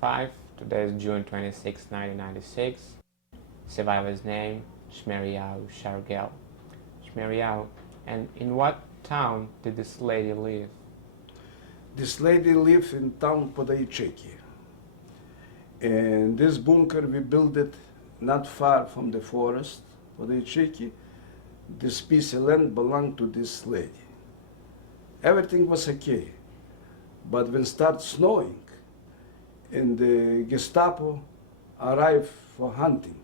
5. Today is June 26, 1996. Survivor's name, Shmeriau Shargel. Shmeriau, and in what town did this lady live? This lady lived in town Podaycheki. And this bunker, we built it not far from the forest, Podaycheki. This piece of land belonged to this lady. Everything was okay. But when it started snowing, and the Gestapo arrived for hunting,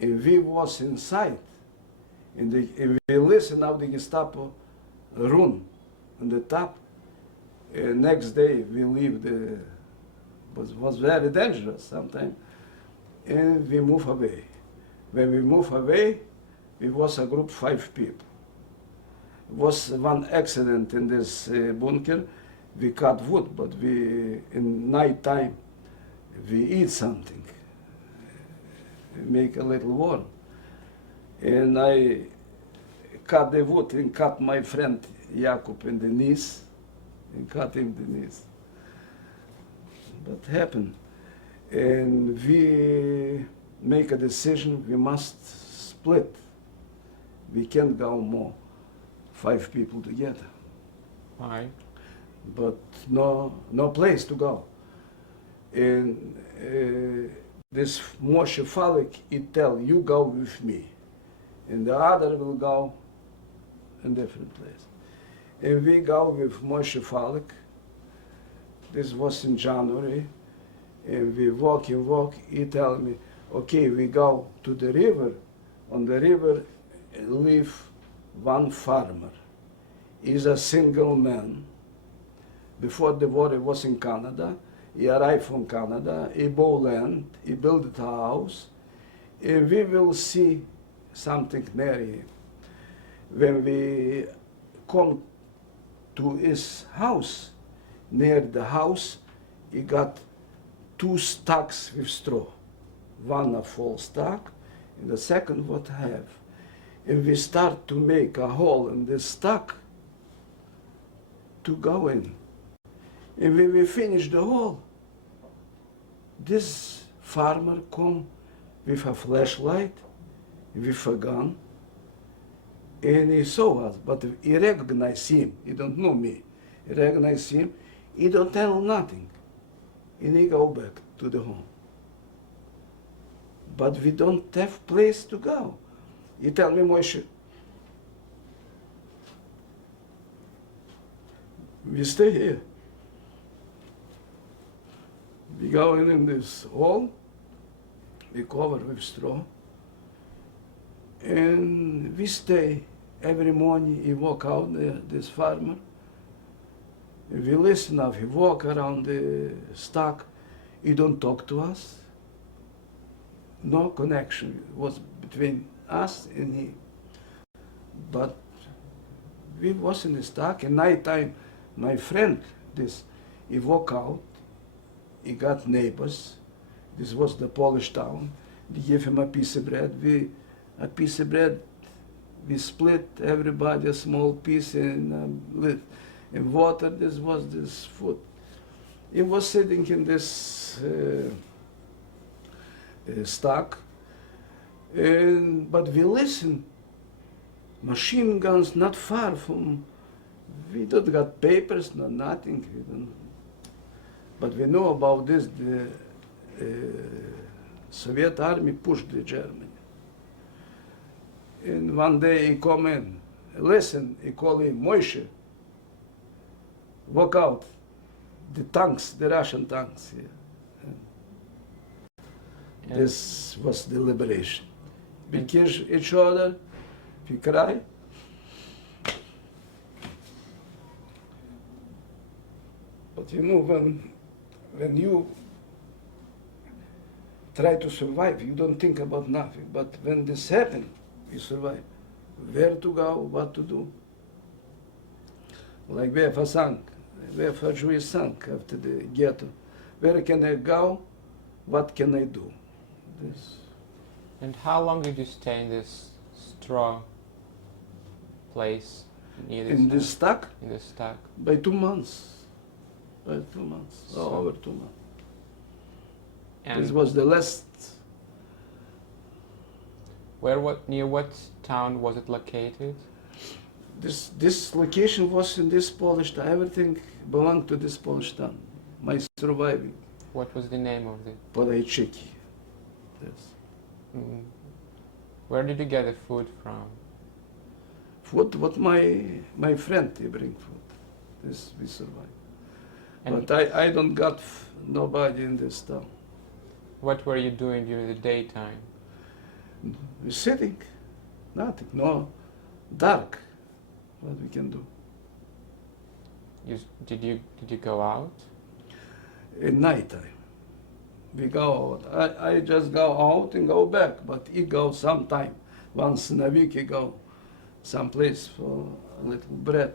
and we was inside, and we listened how the Gestapo run on the top. Next day we leave the, was very dangerous sometimes, and we move away. When we move away, we was a group 5 people. It was one accident in this bunker. We cut wood, but we, in night time, we eat something, make a little warm. And I cut the wood and cut my friend Jakub in the knees, and cut him the knees. That happened. And we make a decision, we must split. We can't go more, 5 people together. Why? But no place to go. And this Moshe Falik, he tell, you go with me. And the other will go in different place. And we go with Moshe Falik. This was in January. And we walk, he tell me, okay, we go to the river. On the river live one farmer. He's a single man. Before the war, he was in Canada. He arrived from Canada. He bought land. He built a house. And we will see something near him. When we come to his house, near the house, he got 2 stacks with straw. One a full stack, and the second what I have. And we start to make a hole in this stack to go in. And when we finish the hole, this farmer come with a flashlight, with a gun, and he saw us, but he recognized him. He don't know me. He recognized him. He don't tell nothing. And he go back to the home. But we don't have place to go. He tell me, Moshe, we stay here. We go in this hall, we cover with straw, and we stay. Every morning he walk out, this farmer, and we listen now. He walk around the stack, he don't talk to us. No connection was between us and he. But we was in the stack, and night time, my friend, he walk out, he got neighbors. This was the Polish town. They gave him a piece of bread. We split everybody a small piece in water. This was this food. He was sitting in this stack, but we listen. Machine guns not far from. We don't got papers, no nothing. But we know about this, the Soviet army pushed the Germany. And one day he come in, listen, he call him, Moshe, walk out, the tanks, the Russian tanks here. And this was the liberation. We kiss each other, we cry. But you know, when you try to survive, you don't think about nothing. But when this happened, you survive. Where to go, what to do. Like we have a song, we have a Jewish song after the ghetto. Where can I go? What can I do? This. And how long did you stay in this straw place? In this stack? In this stack? By 2 months. By 2 months, over 2 months. This And was the last. near what town was it located? This location was in this Polish town. Everything belonged to this Polish town. My surviving. What was the name of it? Podajczyki. Yes. Mm. Where did you get the food from? Food, what my friend he bring food. This we survive. And But I don't got nobody in this town. what were you doing during the daytime? We sitting, nothing, no, dark. What we can do? Did you go out? In nighttime, we go out. I just go out and go back, but he go sometime. Once in a week he go someplace for a little bread.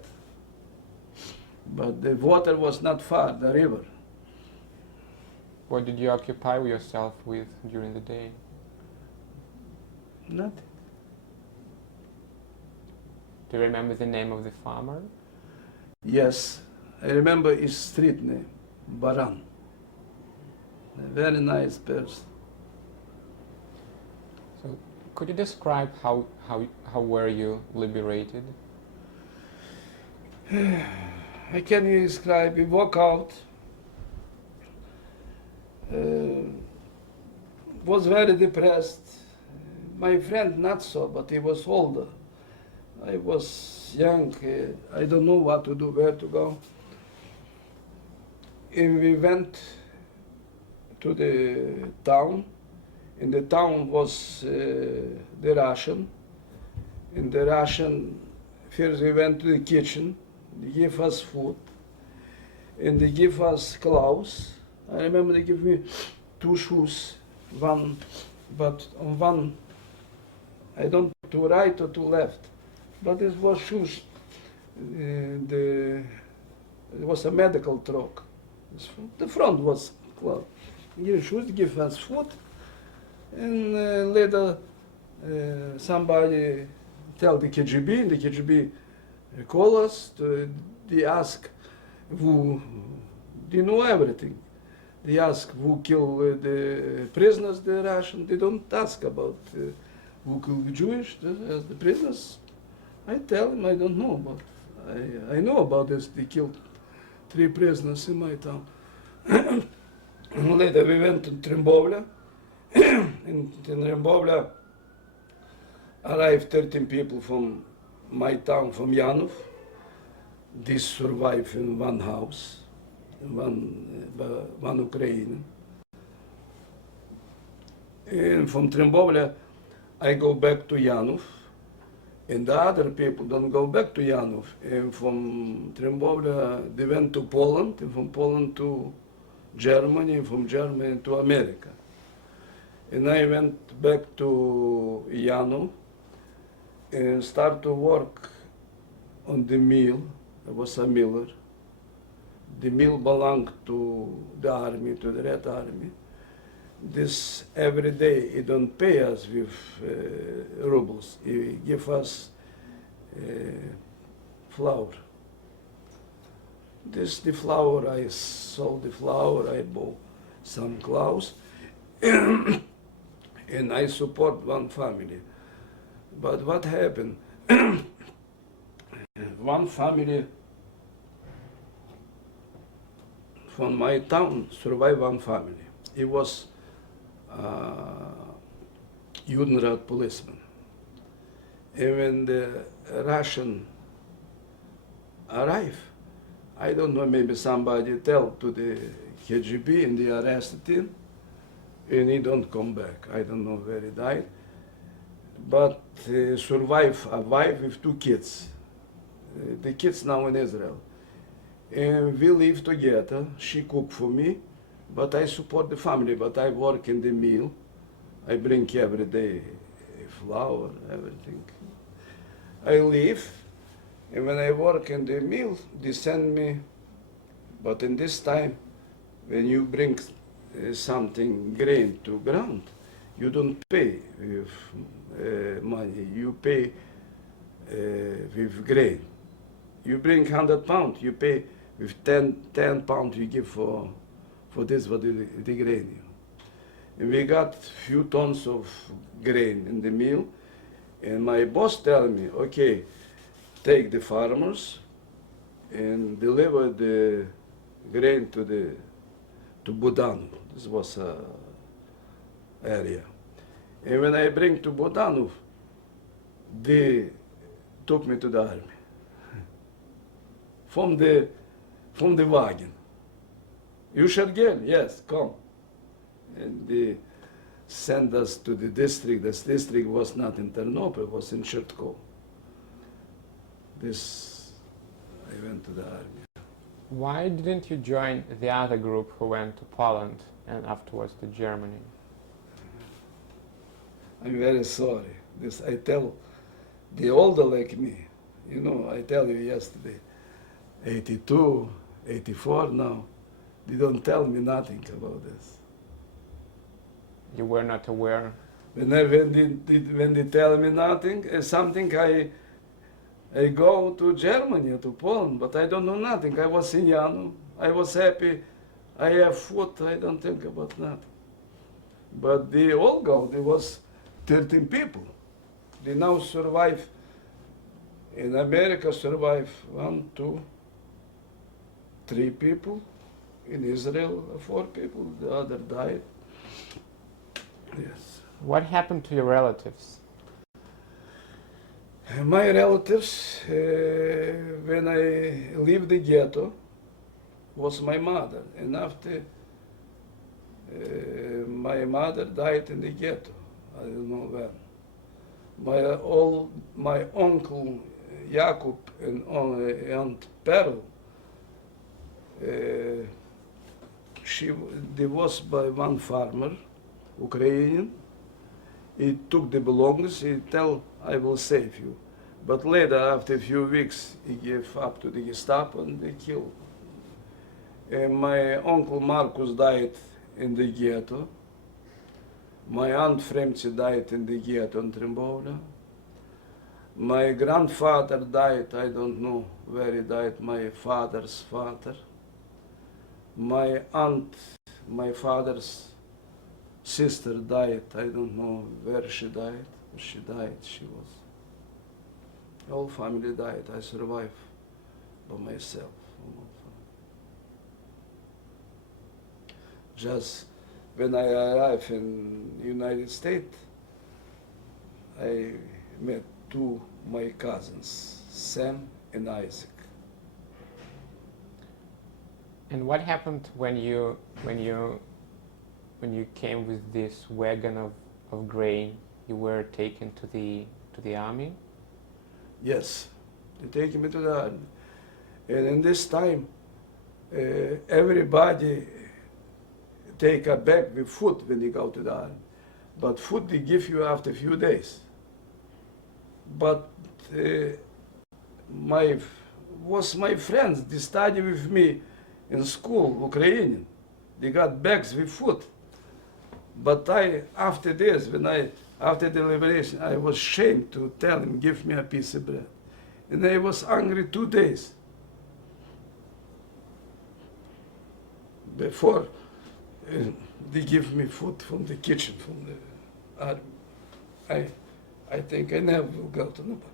But the water was not far, the river. What did you occupy yourself with during the day? Nothing. Do you remember the name of the farmer? Yes, I remember his street name, Baran. A very nice person. So, could you describe how were you liberated? I can describe, we walk out, was very depressed. My friend not so, but he was older. I was young, I don't know what to do, where to go. And we went to the town. In the town was the Russian. In the Russian, first we went to the kitchen. They give us food, and they give us clothes. I remember they give me 2 shoes, one, but on one, I don't to right or to left, but it was shoes. It was a medical truck. The front was closed. Give shoes, give us food, and later somebody tell the KGB, and the KGB call us. They ask who, they know everything. They ask who killed the prisoners, the Russian. They don't ask about who killed the Jewish, the prisoners. I tell them I don't know, but I know about this. They killed 3 prisoners in my town. Later we went to Trembovля. In Trembovля arrived 13 people from my town, from Janov. They survived in one house, one Ukrainian. And from Trembovля, I go back to Janov, and the other people don't go back to Janov. And from Trembovля, they went to Poland, and from Poland to Germany, and from Germany to America. And I went back to Janov and start to work on the mill. I was a miller. The mill belonged to the army, to the Red Army. This every day, he don't pay us with rubles. He give us flour. The flour, I sold the flour, I bought some clothes, and I support one family. But what happened? One family from my town survived, one family. He was Judenrat policeman. And when the Russian arrived, I don't know, maybe somebody tell to the KGB and they arrested him, and he don't come back. I don't know where he died. But survived a wife with 2 kids. The kids now in Israel. And we live together. She cook for me, but I support the family. But I work in the mill. I bring every day flour, everything. I live, and when I work in the mill, they send me. But in this time, when you bring something grain to ground, you don't pay with money. You pay with grain. You bring 100 pounds, you pay with 10 pounds you give for this, for the grain. And we got few tons of grain in the mill. And my boss tell me, okay, take the farmers and deliver the grain to Budanov. This was a area. And when I bring to Budanov, they took me to the army from the wagon. You shall get, yes, come. And they sent us to the district. This district was not in Ternopil, it was in Chertkov. I went to the army. Why didn't you join the other group who went to Poland and afterwards to Germany? I'm very sorry. This I tell the older like me. You know, I tell you yesterday, 82, 84 now. They don't tell me nothing about this. You were not aware? When they tell me nothing, something I go to Germany, to Poland, but I don't know nothing. I was in Yano, I was happy, I have food, I don't think about nothing. But they all go, there was 13 people. They now survive, in America survive 1, 2, 3 people. In Israel, 4 people, the other died. Yes. What happened to your relatives? My relatives, when I leave the ghetto, was my mother. And after my mother died in the ghetto, I don't know when. My uncle Jakub and Aunt Pearl, they was by one farmer, Ukrainian. He took the belongings, he tell, I will save you. But later, after a few weeks, he gave up to the Gestapo and they killed him. And my uncle Marcus died in the ghetto. My aunt Fremci died in the ghetto in Trembovna. My grandfather died, I don't know where he died, my father's father. My aunt, my father's sister died, I don't know where she died. She died, she was. Whole family died, I survived by myself. Just when I arrived in United States, I met 2 my cousins, Sam and Isaac. And what happened when you came with this wagon of grain? You were taken to the army? Yes, they take me to the army. And in this time, everybody take a bag with food when you go to the army. But food they give you after a few days. But my friends, they study with me in school, Ukrainian. They got bags with food. But after this, after the liberation, I was ashamed to tell him, give me a piece of bread. And I was hungry 2 days. Before they give me food from the kitchen, from the army. I think I never will go to nobody.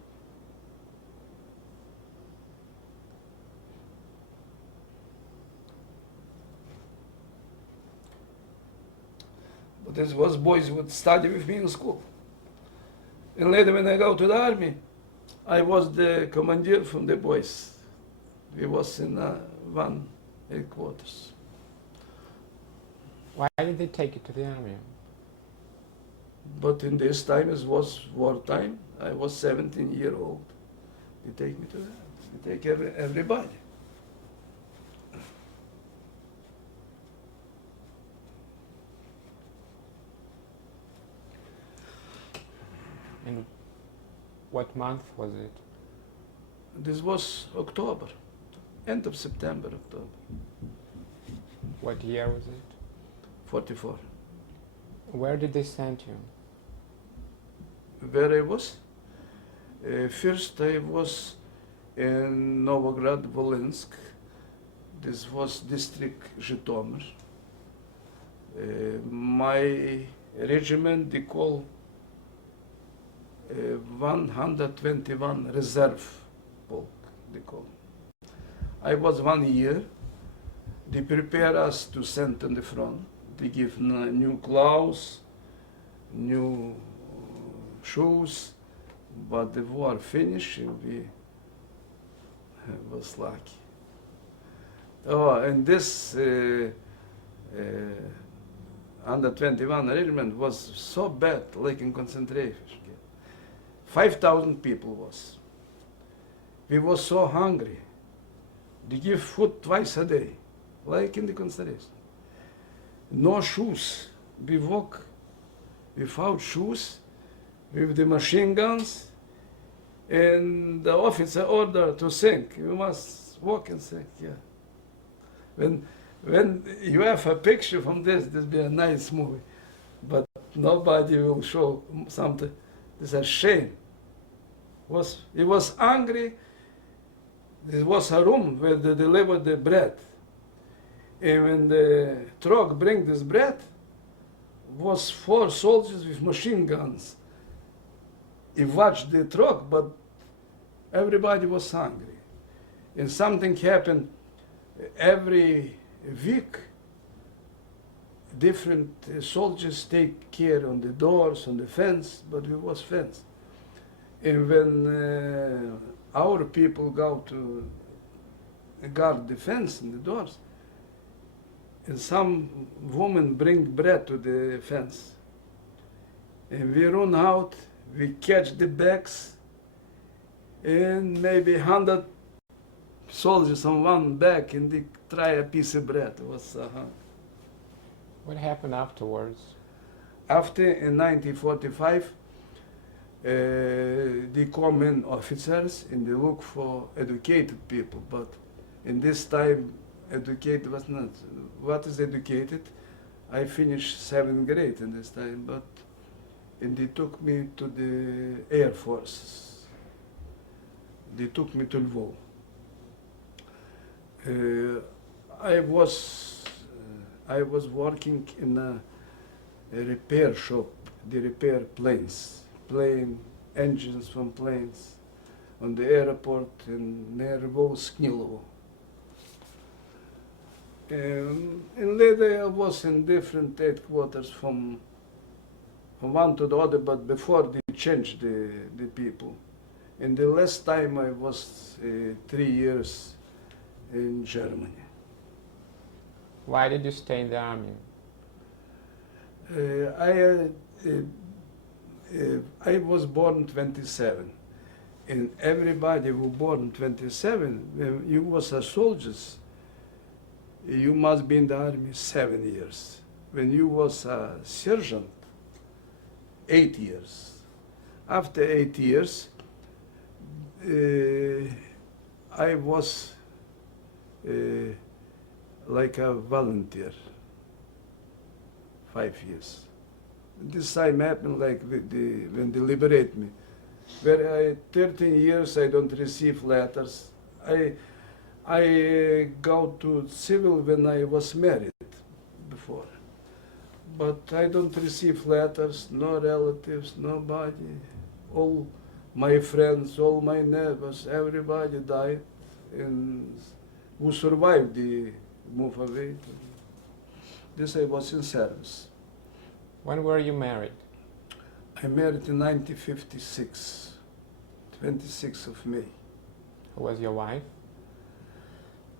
But this was boys who would study with me in school. And later when I go to the army, I was the commander from the boys. We was in one headquarters. Why did they take you to the army? But in this time, it was wartime. I was 17 years old. They take me to that. They take everybody. And what month was it? This was October, end of September, October, What year was it? 44. Where did they send you? Where I was? First I was in Novograd, Volinsk. This was district Zhytomyr. My regiment, they call 121 Reserve Polk, they call. I was 1 year. They prepare us to send on the front. They give new clothes, new shoes, but the war finished and we was lucky. Oh, and this under 21 regiment was so bad, like in concentration camp. 5,000 people was. We was so hungry. They give food twice a day, like in the concentration. No shoes. We walk without shoes, with the machine guns, and the officer ordered to sink. You must walk and sink, yeah. When you have a picture from this be a nice movie, but nobody will show something. It's a shame. He was angry. There was a room where they delivered the bread. And when the truck bring this bread, was 4 soldiers with machine guns. He watched the truck, but everybody was hungry. And something happened every week. Different soldiers take care on the doors, on the fence, but it was fence. And when our people go to guard the fence and the doors, and some woman bring bread to the fence. And we run out, we catch the bags, and maybe 100 soldiers on one bag, and they try a piece of bread. It was What happened afterwards? After, in 1945, they come in officers and they look for educated people, but in this time, educated was not. What is educated? I finished 7th grade in this time, but and they took me to the Air Force. They took me to Lvov. I was working in a repair shop. They repair planes, engines from planes, on the airport in near Lvov, Sknilovo. And later I was in different headquarters from one to the other, but before they changed the people. And the last time I was 3 years in Germany. Why did you stay in the army? I was born 27, and everybody who born 27, when you was a soldier, you must be in the army 7 years. When you was a sergeant, 8 years. After 8 years, I was like a volunteer, 5 years. This time happened like when they liberate me. Where 13 years I don't receive letters. I go to civil when I was married before. But I don't receive letters, no relatives, nobody. All my friends, all my neighbors, everybody died, and who survived the move away. This I was in service. When were you married? I married in 1956, 26th of May. Who was your wife?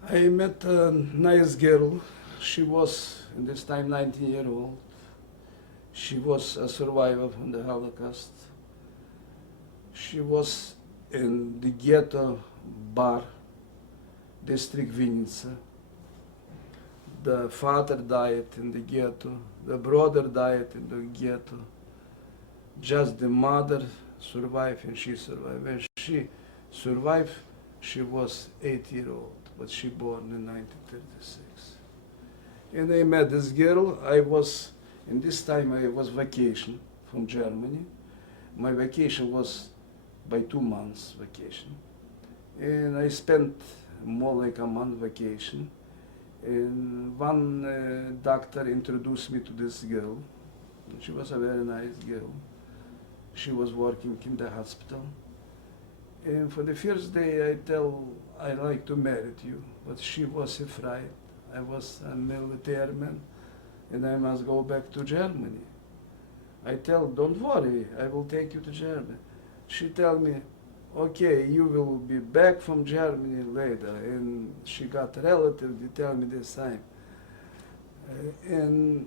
I met a nice girl. She was, in this time, 19-year-old. She was a survivor from the Holocaust. She was in the ghetto bar, district Vinnytsia. The father died in the ghetto. The brother died in the ghetto. Just the mother survived, and she survived. When she survived, she was 8-year-old, but she born in 1936. And I met this girl. In this time I was vacation from Germany. My vacation was by 2 months vacation. And I spent more like a month vacation. And one doctor introduced me to this girl. She was a very nice girl. She was working in the hospital. And for the first day, I tell I like to marry you, but she was afraid. I was a military man, and I must go back to Germany. I tell, don't worry, I will take you to Germany. She tell me, okay, you will be back from Germany later. And she got a relative, they tell me the same. And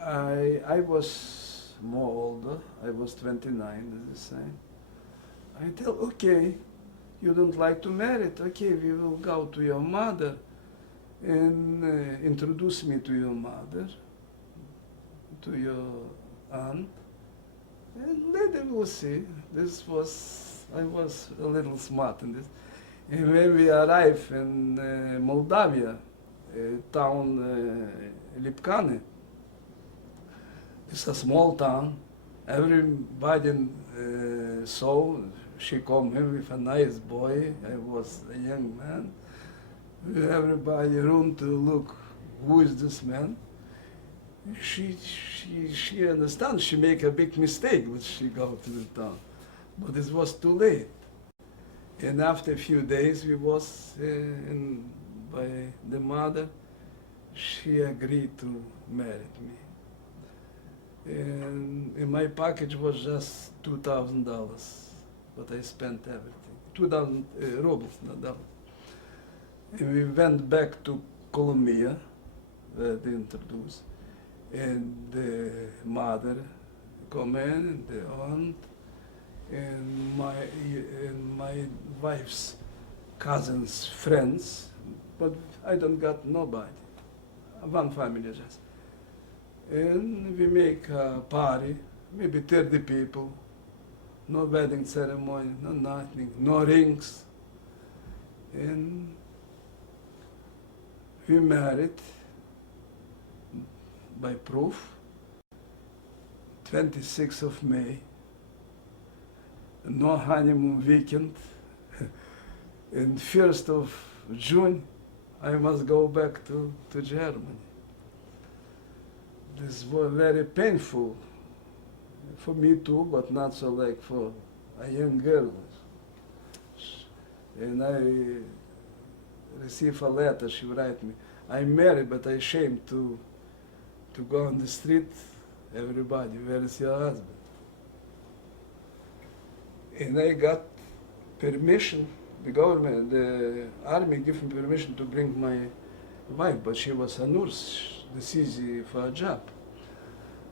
I was more older, I was 29 at the same. I tell, okay, you don't like to marry it, okay, we will go to your mother and introduce me to your mother, to your aunt, and later we'll see. I was a little smart in this. And when we arrived in Moldavia, town Lipkane, it's a small town. Everybody saw she come in with a nice boy. I was a young man. Everybody run to look who is this man. She understands she make a big mistake when she go to the town, but it was too late. And after a few days, we was by the mother. She agreed to marry me. And in my package was just $2,000, but I spent everything. 2,000 rubles, not dollars. And we went back to Colombia, where they introduced, and the mother come in, and the aunt, and my wife's cousins' friends, but I don't got nobody. One family just. And we make a party, maybe 30 people, no wedding ceremony, no nothing, no rings. And we married by proof, 26th of May, no honeymoon weekend, and 1st of June, I must go back to Germany. This was very painful for me too, but not so like for a young girl. And I received a letter, she write me, I'm married, but I'm ashamed to go on the street, everybody, where is your husband? And I got permission, the government, the army gave me permission to bring my wife, but she was a nurse, this easy for a job.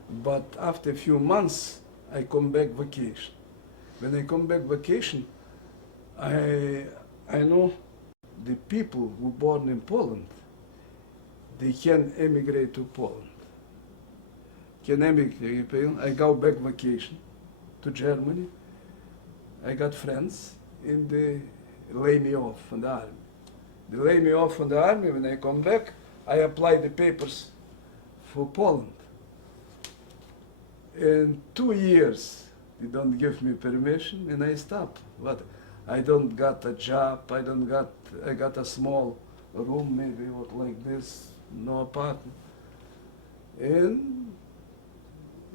But after a few months, I come back vacation. When I come back vacation, I know the people who born in Poland, they can emigrate to Poland. Can emigrate to Poland. I go back vacation to Germany. I got friends, and they lay me off from the army. They lay me off from the army. When I come back, I apply the papers for Poland. In 2 years, they don't give me permission, and I stop. But I don't got a job. I got a small room, maybe like this, no apartment. And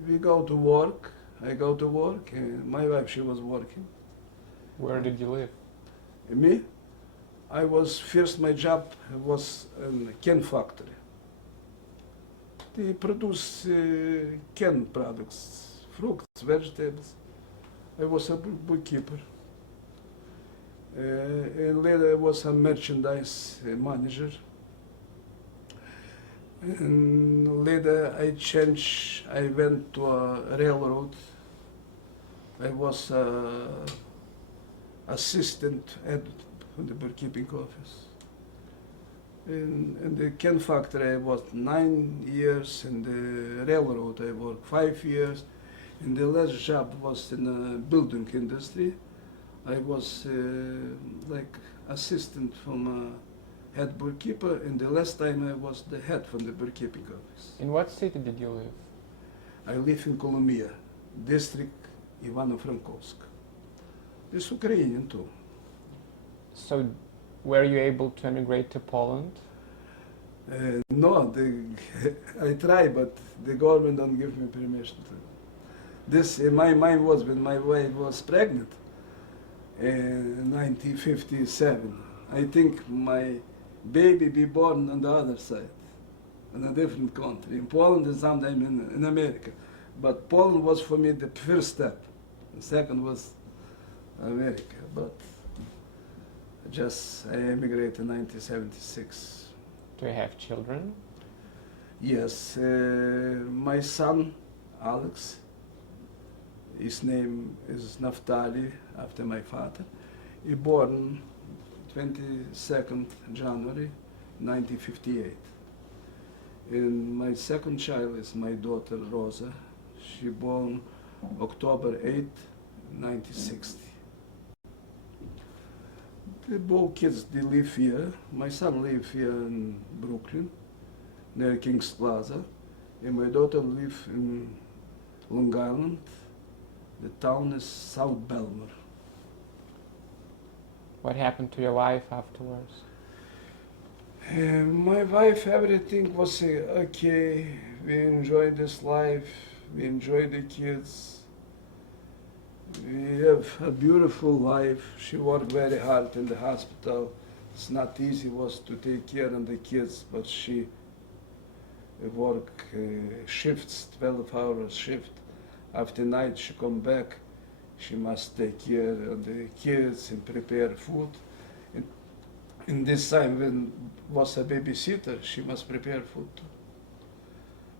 we go to work. I go to work. And my wife, she was working. Where did you live? Me? First my job was in a can factory. They produce can products, fruits, vegetables. I was a bookkeeper. And later I was a merchandise manager. And later I went to a railroad. I was assistant at the bookkeeping office. In the can factory I was 9 years, in the railroad I worked 5 years, and the last job was in the building industry. I was like assistant from a head bookkeeper, and the last time I was the head from the bookkeeping office. In what city did you live? I live in Colombia, district Ivano-Frankovsk. This Ukrainian too. So, were you able to emigrate to Poland? No, I try, but the government don't give me permission to. This in my mind was when my wife was pregnant in 1957. I think my baby be born on the other side, in a different country, in Poland and sometime in America. But Poland was for me the first step. The second was America, but just I emigrated in 1976. Do you have children? Yes, my son, Alex, his name is Naftali, after my father. He born 22nd January 1958. And my second child is my daughter Rosa. She born October 8th, 1960. The both kids, they live here. My son live here in Brooklyn, near King's Plaza. And my daughter live in Long Island. The town is South Belmar. What happened to your wife afterwards? My wife, everything was okay. We enjoyed this life. We enjoyed the kids. We have a beautiful life. She worked very hard in the hospital. It's not easy was to take care of the kids, but she work shifts, 12 hours shift. After night she come back. She must take care of the kids and prepare food. In this time when was a babysitter, she must prepare food too.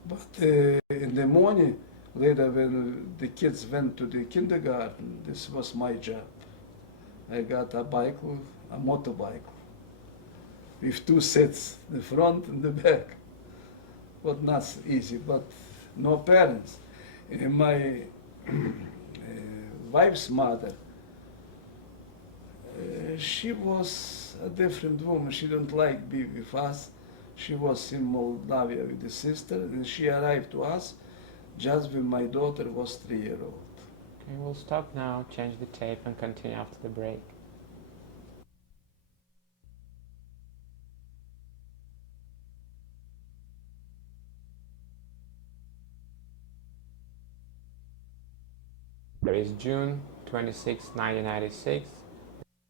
But in the morning, later when the kids went to the kindergarten, this was my job. I got a bike, a motorbike, with two seats, the front and the back. But not easy, but no parents. And my wife's mother, she was a different woman. She didn't like be with us. She was in Moldavia with the sister, and she arrived to us just when my daughter was 3 years old. Okay, we'll stop now, change the tape, and continue after the break. There is June 26, 1996.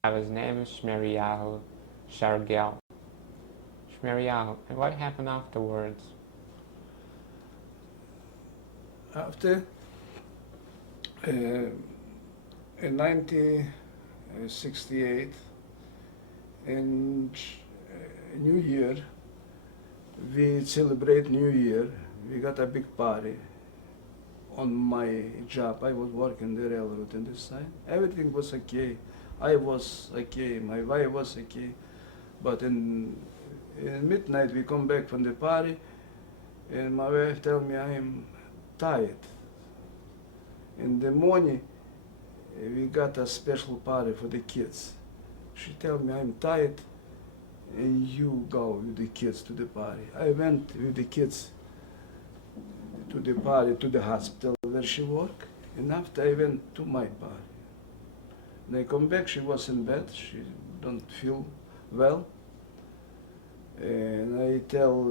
His name is Shmeriyahu Shargel. Shmeriyahu, and what happened afterwards? After, in 1968, in New Year, we celebrate New Year. We got a big party on my job. I was working the railroad in this time. Everything was okay. I was okay. My wife was okay. But in midnight, we come back from the party, and my wife tell me I'm tired. In the morning, we got a special party for the kids. She tell me I'm tired, and you go with the kids to the party. I went with the kids to the party, to the hospital where she worked, and after I went to my party. When I come back, she was in bed, she don't feel well. And I tell,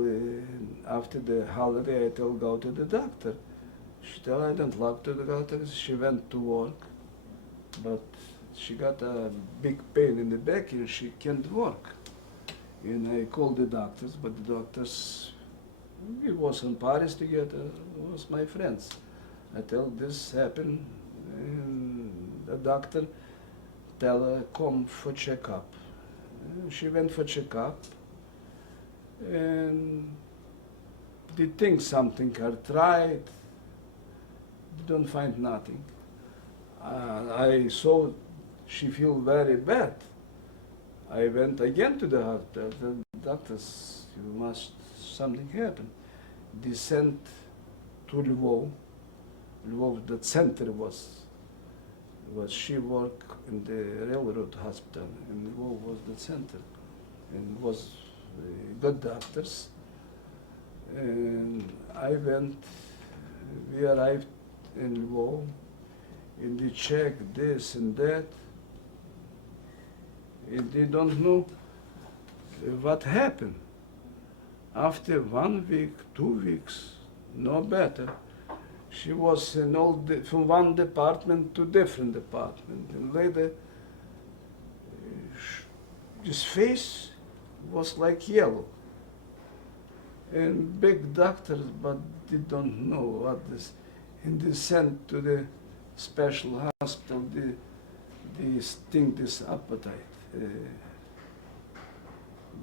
after the holiday, I tell go to the doctor. She tell I don't like to the doctor. She went to work, but she got a big pain in the back and she can't work. And I called the doctors, but the doctors, we was in Paris together, was my friends. I tell this happened, and the doctor tell her come for checkup. She went for checkup, and they think something, her tried, don't find nothing. I saw she feel very bad. I went again to the hospital. The doctors, you must, something happen. They sent to Lvov. Lvov, the center was she worked in the railroad hospital, and Lvov was the center, and was good doctors. And I went, we arrived in Lvov, and they checked this and that, and they don't know what happened. after 1 week, 2 weeks, no better. She was in from one department to different department, and later his face was like yellow. And big doctors, but they don't know what this. And they sent to the special hospital. They sting this appetite.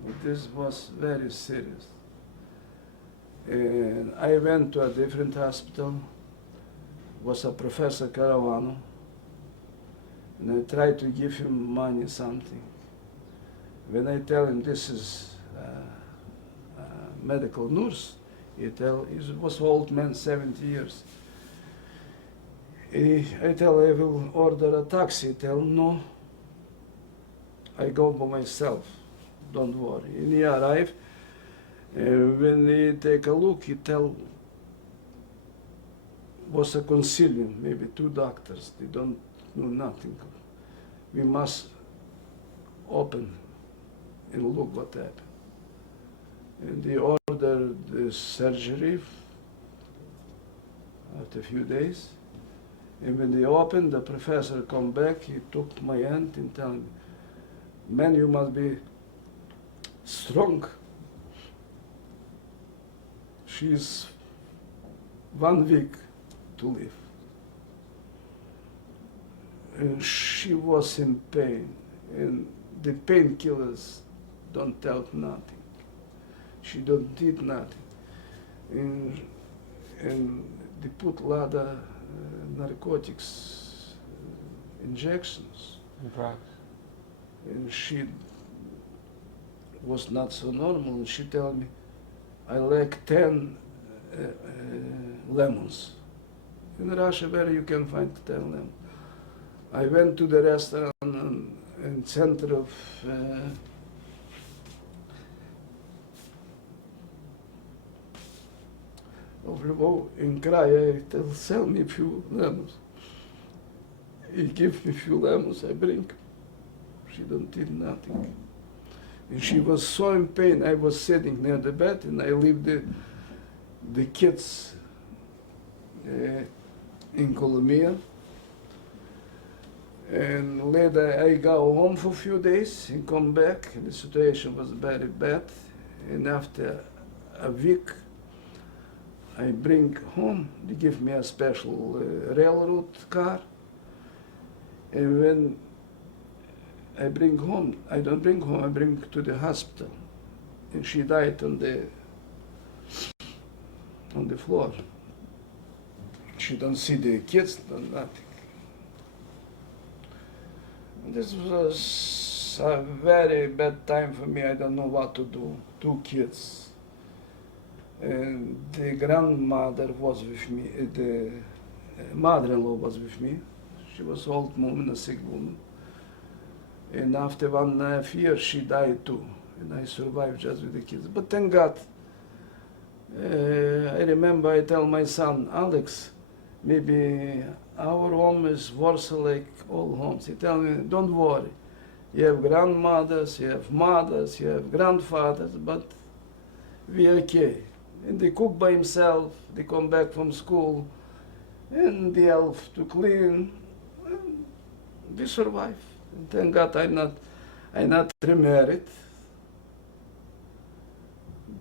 But this was very serious. And I went to a different hospital. Was a Professor Caravano, and I tried to give him money, something. When I tell him this is a medical nurse, he was old man, 70 years. I tell I will order a taxi. He tell no, I go by myself, don't worry. And he arrive, when he take a look, he tell was a consilium, maybe 2 doctors, they don't know nothing. We must open and look what happened. And they ordered the surgery after a few days. And when they opened, the professor come back, he took my hand and told me, man, you must be strong. She's 1 week to live. And she was in pain, and the painkillers don't help nothing. She don't did nothing. And they put a lot of narcotics, injections. Drugs. And she was not so normal, and she told me, I like 10 lemons. In Russia, where you can find 10 lemons. I went to the restaurant in center of Lvov, in Krai. I tell, sell me a few lemons. He gives me a few lemons, I bring. She don't eat nothing. And she was so in pain. I was sitting near the bed, and I leave the kids in Colombia. And later I go home for a few days and come back, and the situation was very bad. And after a week, I bring home, they give me a special railroad car. And when I bring home, I don't bring home, I bring to the hospital. And she died on the floor. She don't see the kids, don't nothing. This was a very bad time for me. I don't know what to do. 2 kids. And the grandmother was with me, the mother-in-law was with me. She was an old woman, a sick woman. And after 1.5 years, she died too. And I survived just with the kids. But thank God, I remember I tell my son, Alex, maybe our home is worse like all homes. He tell me, don't worry. You have grandmothers, you have mothers, you have grandfathers, but we're okay. And they cook by himself, they come back from school, and they help to clean, and we survive. And thank God I'm not remarried.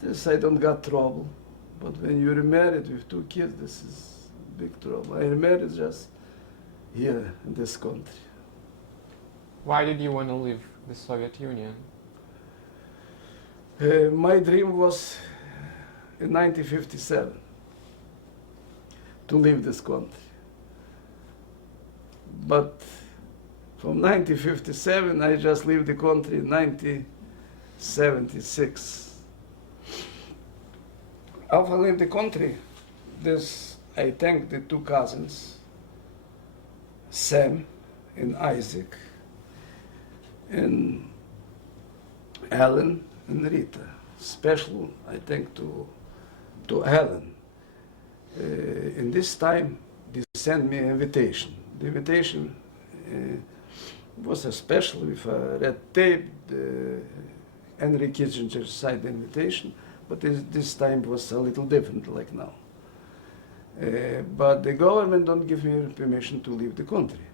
This I don't got trouble. But when you're remarried with 2 kids, this is big trouble. I remarried just here in this country. Why did you want to leave the Soviet Union? My dream was in 1957 to leave this country. But from 1957, I just leave the country in 1976. After I leave the country, I thank the 2 cousins, Sam and Isaac, and Alan and Rita. Special, I thank to Alan. In this time, they sent me an invitation. The invitation was a special with a red tape. Henry Kissinger signed the invitation, but this time was a little different like now. But the government don't give me permission to leave the country.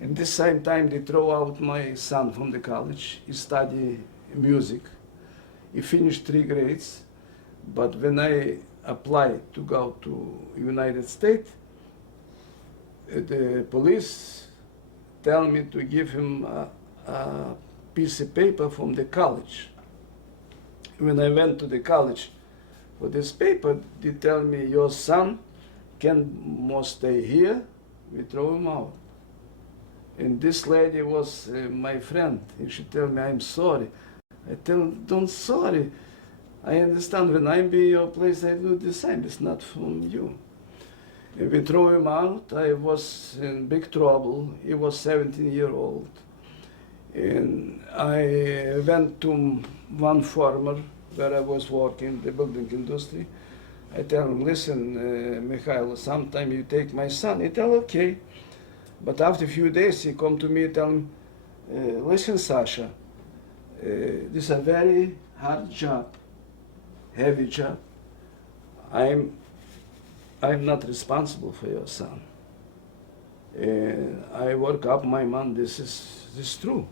In this same time, they throw out my son from the college. He study music. He finished 3 grades, but when I applied to go to United States, the police tell me to give him a piece of paper from the college. When I went to the college for this paper, they tell me your son must stay here. We throw him out. And this lady was my friend, and she tell me, I'm sorry. I tell her, don't sorry. I understand when I be your place, I do the same. It's not from you. And we throw him out. I was in big trouble. He was 17-year-old. And I went to one farmer where I was working, the building industry. I tell him, listen, Mikhail, sometime you take my son. He tell, okay. But after a few days, he come to me and tell me, listen, Sasha, this is a very hard job, heavy job. I'm not responsible for your son. I work up my man, this is true.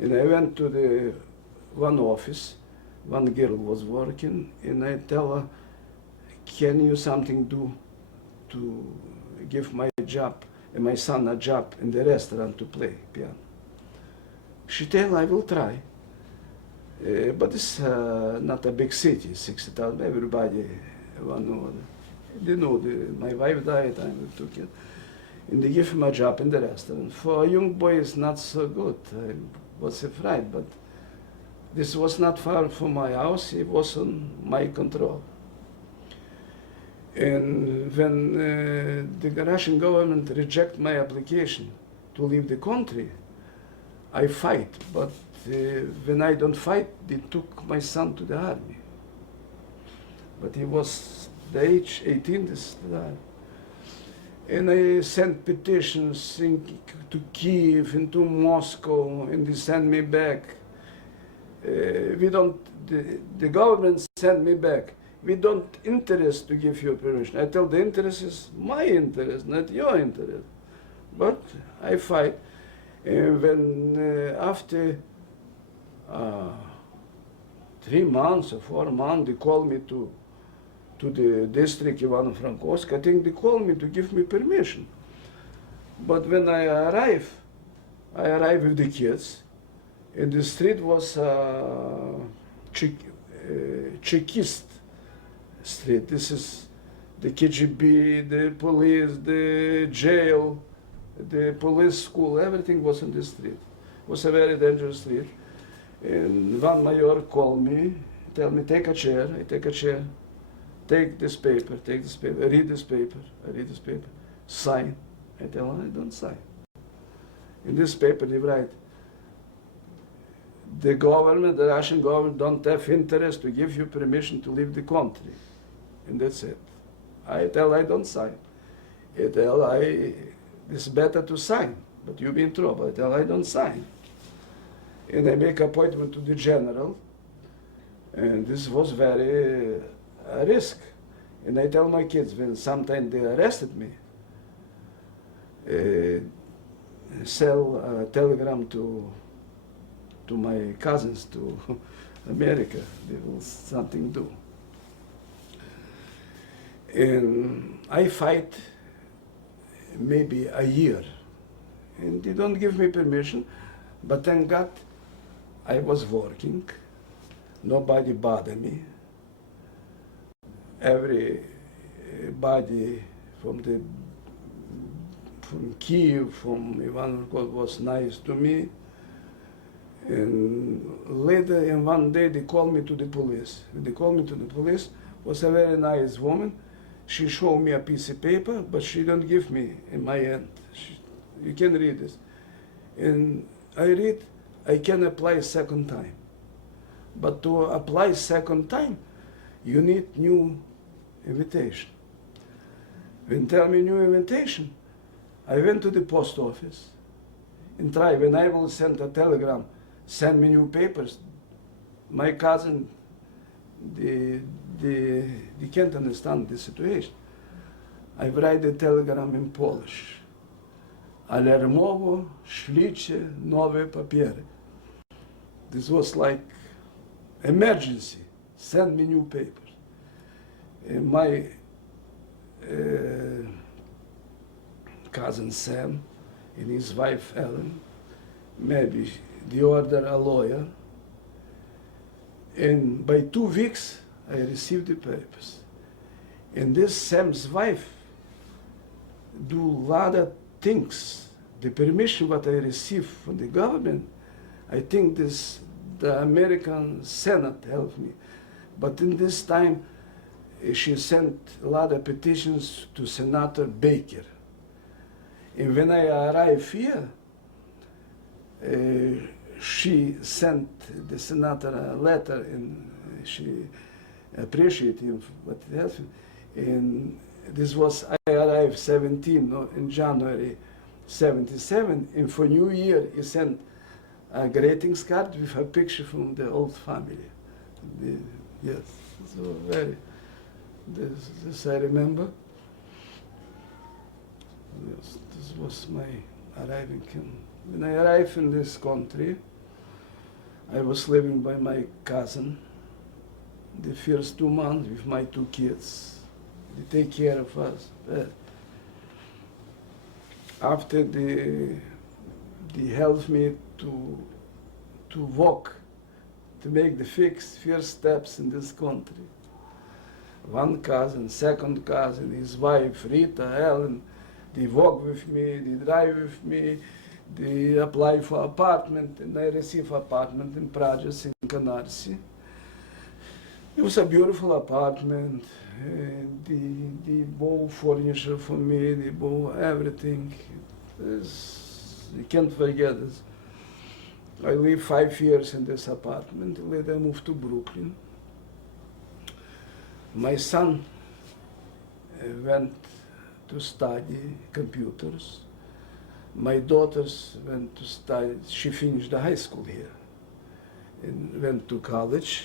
And I went to the one office, one girl was working, and I tell her, can you something do to give my job, and my son a job in the restaurant to play piano? She tell, I will try. But it's not a big city, 60,000, everybody know. They know, my wife died, I took it. And they give him a job in the restaurant. For a young boy, it's not so good. I was afraid, but this was not far from my house, it was on my control. And when the Russian government reject my application to leave the country, I fight, but when I don't fight, they took my son to the army. But he was the age 18, this time. And I sent petitions to Kiev and to Moscow, and they sent me back. The government sent me back. We don't interest to give you permission. I tell the interest is my interest, not your interest. But I fight. And when after 3 months or 4 months, they call me to the district Ivano-Frankivsk. I think they called me to give me permission. But when I arrived with the kids, and the street was Chekist street. This is the KGB, the police, the jail, the police school, everything was in this street. It was a very dangerous street. And one major called me, tell me, take a chair. I take a chair. Take this paper, read this paper, sign. I tell him, I don't sign. In this paper they write, the government, the Russian government don't have interest to give you permission to leave the country. And that's it. I tell I don't sign. I tell it's better to sign, but you be in trouble. I tell I don't sign. And I make appointment to the general, and this was very a risk. And I tell my kids, when sometime they arrested me, sell a telegram to my cousins to America, they will something do. And I fight maybe a year, and they don't give me permission, but thank God I was working, nobody bothered me. Everybody from Kiev, from Ivano-Frankivsk was nice to me. And later, in one day, they called me to the police. When they called me to the police, was a very nice woman. She showed me a piece of paper, but she don't give me in my hand. You can read this. And I read, I can apply second time. But to apply second time, you need new invitation. When tell me new invitation, I went to the post office and try. When I will send a telegram, send me new papers, my cousin they, they, they can't understand the situation. I write the telegram in Polish. Alarmowo, ślicie nowe papiery. This was like emergency. Send me new papers. And my cousin Sam and his wife Ellen, maybe they order a lawyer. And by 2 weeks, I received the papers. And this Sam's wife do a lot of things. The permission what I received from the government, I think the American Senate helped me. But in this time, she sent a lot of petitions to Senator Baker. And when I arrived here, she sent the senator a letter, and she appreciated him for what he has. And this was, I arrived 17 in January 77, and for New Year he sent a greetings card with a picture from the old family. Yes, so very, this I remember. Yes, this was my arriving in. When I arrived in this country, I was living by my cousin the first 2 months with my 2 kids. They take care of us. After they helped me to walk, to make the first steps in this country. One cousin, second cousin, his wife, Rita, Ellen, they walk with me, they drive with me, they apply for apartment, and I receive apartment in Prajas in Canarsie. It was a beautiful apartment. They bought furniture for me, they bought everything. You can't forget this. I lived 5 years in this apartment, later I moved to Brooklyn. My son went to study computers. My daughters went to study, she finished the high school here and went to college.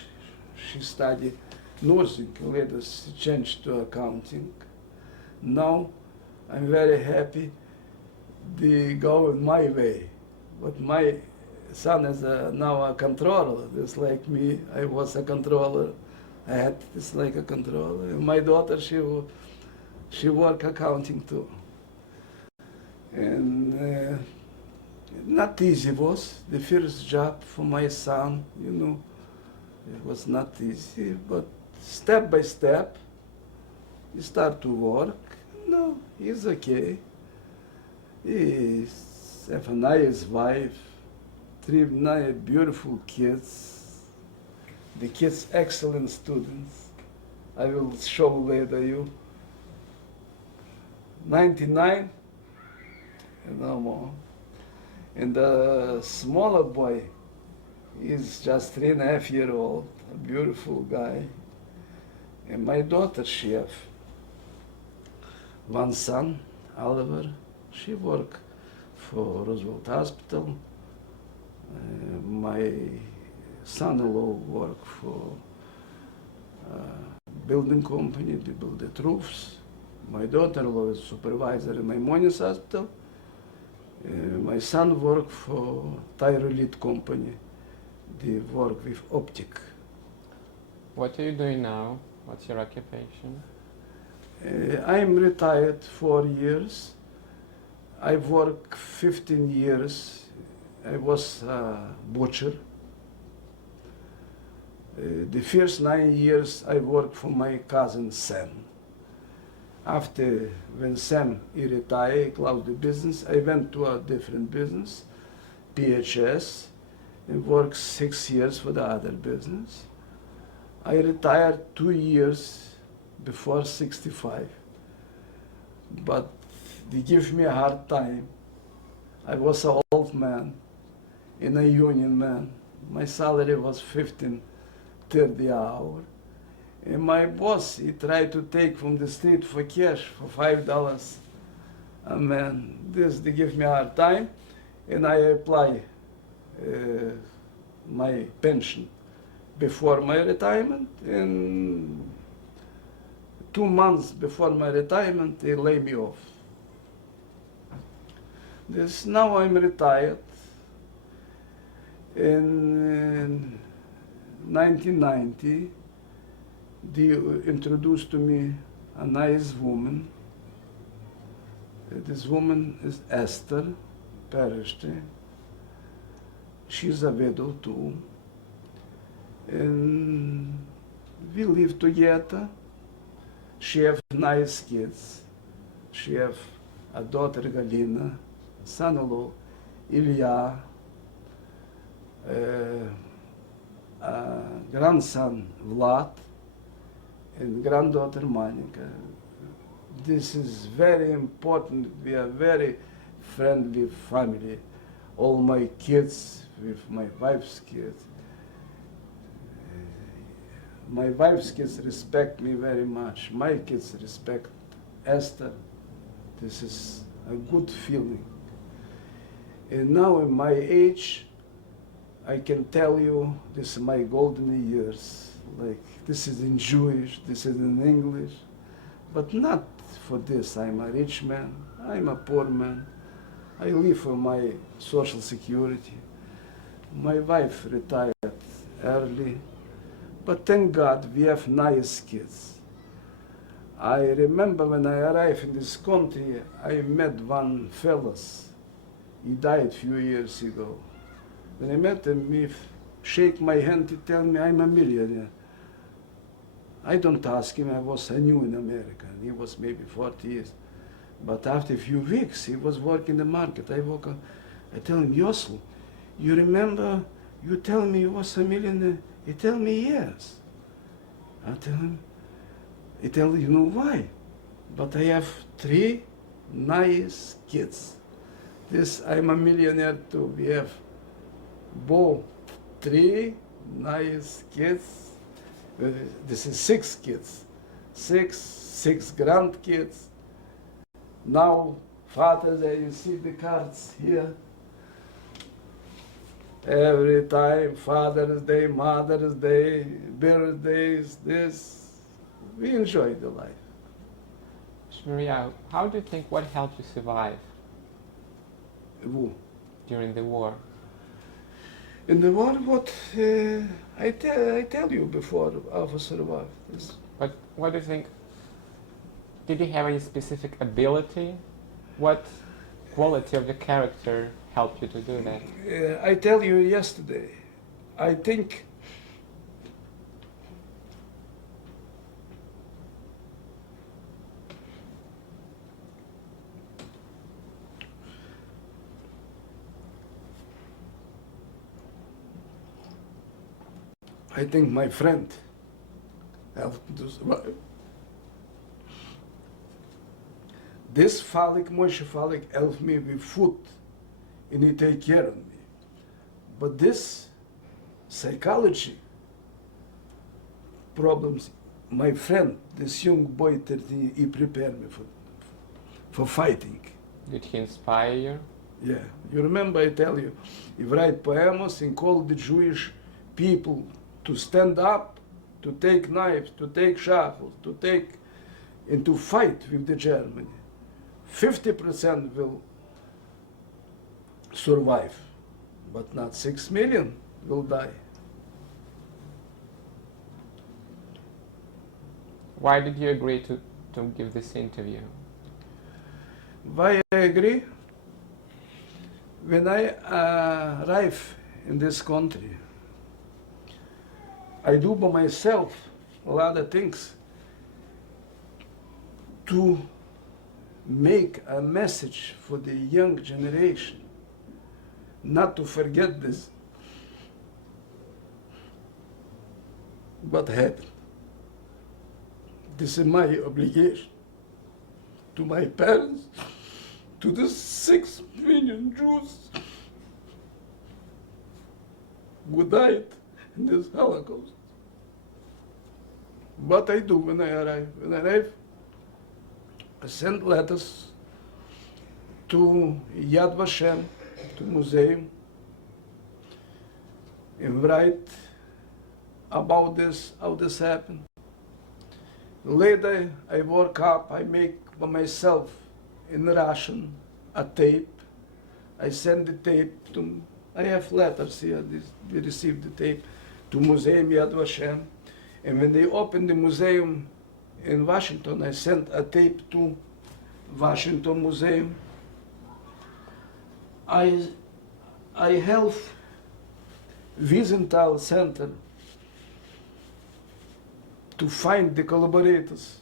She studied nursing, later she changed to accounting. Now I'm very happy they go in my way. But my son is now a controller, just like me. I was a controller. I had this like a controller. And my daughter, she work accounting too. And not easy was the first job for my son, you know. It was not easy, but step by step, he start to work. No, he's okay. He have a nice wife, 3 nice, beautiful kids. The kids, excellent students. I will show later you. 99, and no more. And the smaller boy is just 3.5 years old, a beautiful guy. And my daughter, she have one son, Oliver. She work for Roosevelt Hospital. My son-in-law work for building company. They build the roofs. My daughter-in-law is supervisor in Maimonides Hospital. My son work for Tyrolite company. They work with optic. What are you doing now? What's your occupation? I'm retired 4 years. I worked 15 years. I was a butcher. The first 9 years I worked for my cousin Sam. After, when Sam he retired, he closed the business, I went to a different business, PHS, and worked 6 years for the other business. I retired 2 years before 65, but they give me a hard time. I was an old man and a union man. My salary was $15.30 an hour. And my boss, he tried to take from the street for cash for $5 a man. They give me a hard time, and I apply my pension before my retirement, and 2 months before my retirement, they lay me off. This now I'm retired. In 1990, they introduced to me a nice woman. This woman is Esther Perishte. She's a widow too. And we live together. She have nice kids. She have a daughter Galina, son-in-law Ilya, a grandson Vlad, and granddaughter Monica. This is very important. We are very friendly family. All my kids with my wife's kids. My wife's kids respect me very much. My kids respect Esther. This is a good feeling. And now in my age, I can tell you this is my golden years. Like this is in Jewish, this is in English, but not for this. I'm a rich man, I'm a poor man. I live for my social security. My wife retired early, but thank God we have nice kids. I remember when I arrived in this country, I met one fellas. He died a few years ago. When I met him, he shake my hand to tell me I'm a millionaire. I don't ask him, I knew in America. He was maybe 40 years. But after a few weeks, he was working the market. I tell him, Yosel, you remember you tell me you was a millionaire? He tell me yes. I tell him, you know why? But I have 3 nice kids. This, I'm a millionaire too. We have both 3 nice kids. This is 6 kids. 6 grandkids. Now, Father's Day, you see the cards here. Every time, Father's Day, Mother's Day, birthdays, this, we enjoy the life. Shmiriah, how do you think what helped you survive Who? during the war? In the war, what I tell you before how to survive. But what do you think? Did you have any specific ability? What quality of the character helped you to do that? I tell you yesterday, I think my friend helped me to survive. This Moshe Falik helped me with food, and he take care of me. But this psychology problems, my friend, this young boy, 13, he prepared me for fighting. Did he inspire you? Yeah, you remember I tell you, he write poems and call the Jewish people to stand up, to take knives, to take shovels, and to fight with the Germany. 50% will survive, but not 6 million will die. Why did you agree to give this interview? Why I agree? When I arrive in this country, I do by myself a lot of things to make a message for the young generation, not to forget this. What happened? This is my obligation to my parents, to the 6 million Jews who died in this Holocaust. What I do when I arrive? When I arrive, I send letters to Yad Vashem, to museum, and write about this, how this happened. Later, I woke up, I make by myself in Russian a tape. I send the tape to, I have letters here, we received the tape to Museum Yad Vashem. And when they opened the museum in Washington, I sent a tape to Washington Museum. I help Wiesenthal Center to find the collaborators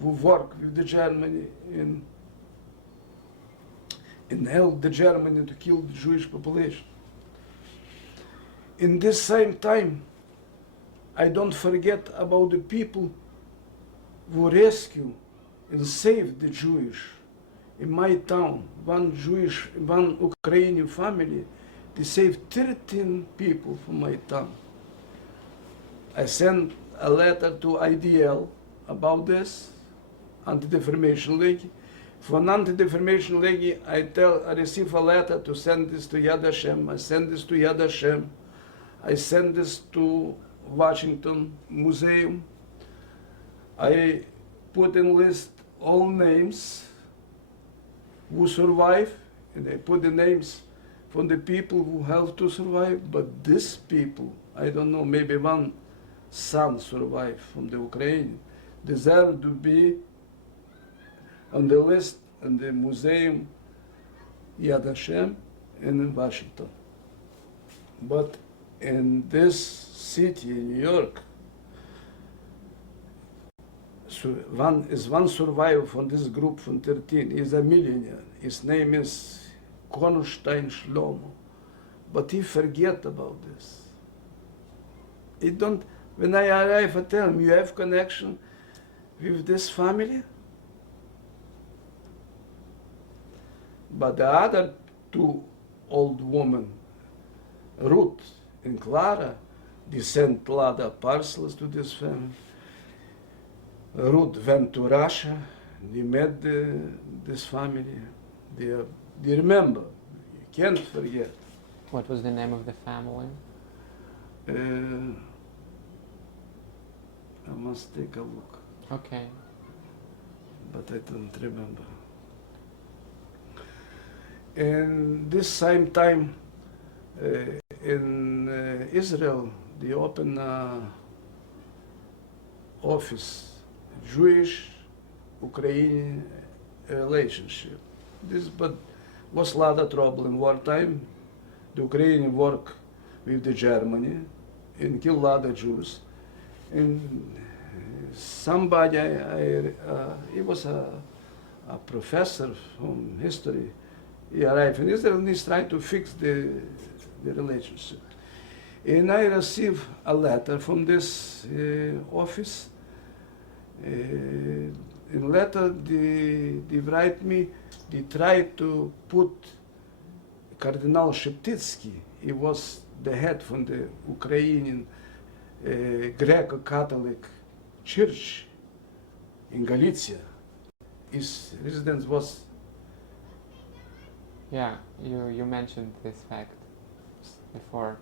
who work with the Germany in help the Germany to kill the Jewish population. In this same time, I don't forget about the people who rescue and save the Jewish. In my town, one Ukrainian family, they saved 13 people from my town. I sent a letter to IDL about this, Anti-Defamation League. From Anti-Defamation League, I receive a letter to send this to Yad Vashem. I send this to Yad Vashem. I send this to Washington Museum. I put in list all names who survive, and I put the names from the people who have to survive. But these people, I don't know, maybe one son survived from the Ukraine, deserve to be on the list in the museum Yad Vashem in Washington. But in this city, in New York, one survivor from this group from 13 is a millionaire. His name is Kornstein Shlomo. But he forget about this. He don't, when I arrive, I tell him, you have connection with this family? But the other two old women, Ruth and Clara, they sent a lot of parcels to this family. Ruth went to Russia, they met this family. They remember, you can't forget. What was the name of the family? I must take a look. Okay. But I don't remember. And this same time, in Israel, they opened an office, Jewish-Ukrainian relationship. But was a lot of trouble in wartime. The Ukrainian work with the Germany and kill a lot of Jews. And somebody, he was a professor from history. He arrived in Israel and he's trying to fix the relationship. And I received a letter from this office. In letter, they write me, they try to put Cardinal Sheptytsky, he was the head from the Ukrainian Greco-Catholic Church in Galicia. His residence was... Yeah, you mentioned this fact before.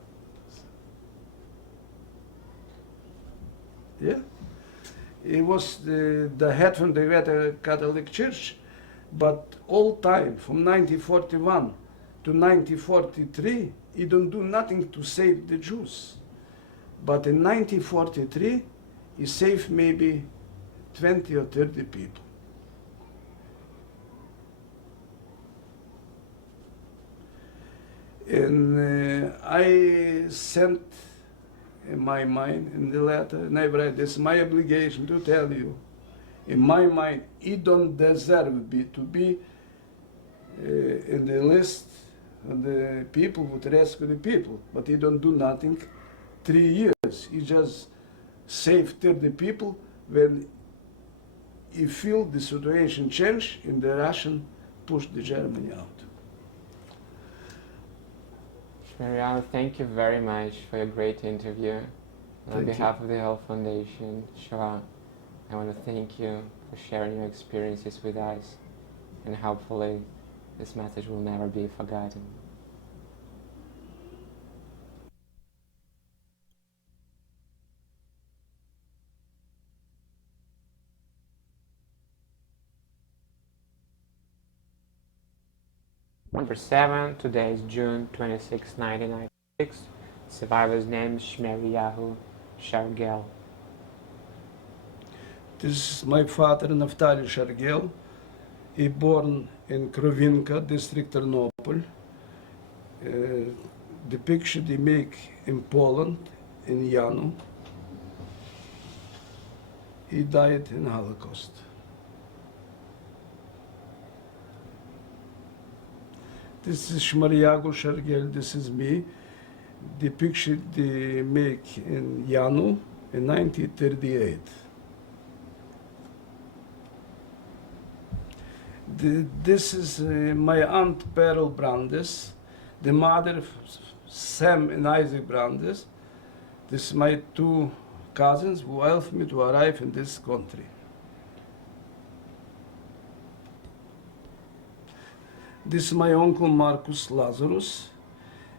Yeah, he was the head from the Greco-Catholic Church, but all time, from 1941 to 1943, he don't do nothing to save the Jews. But in 1943, he saved maybe 20 or 30 people. And I sent in my mind in the letter, and I write, it's my obligation to tell you, in my mind, he don't deserve to be in the list of the people who rescue the people, but he don't do nothing 3 years. He just saved 30 people when he feel the situation change and the Russian push the Germany out. Shmerial, thank you very much for your great interview. On behalf of the Health Foundation, Shoah, I want to thank you for sharing your experiences with us, and hopefully this message will never be forgotten. Number 7. Today is June 26, 1996. Survivor's name is Shmeriyahu Shargel. This is my father, Naftali Shargel. He born in Krovinka, district Ternopil. The picture they make in Poland, in Janu. He died in Holocaust. This is Shmeriyahu Shargel, this is me. The picture they make in Janu in 1938. This is my aunt Pearl Brandes, the mother of Sam and Isaac Brandes. This is my two cousins who helped me to arrive in this country. This is my uncle Marcus Lazarus.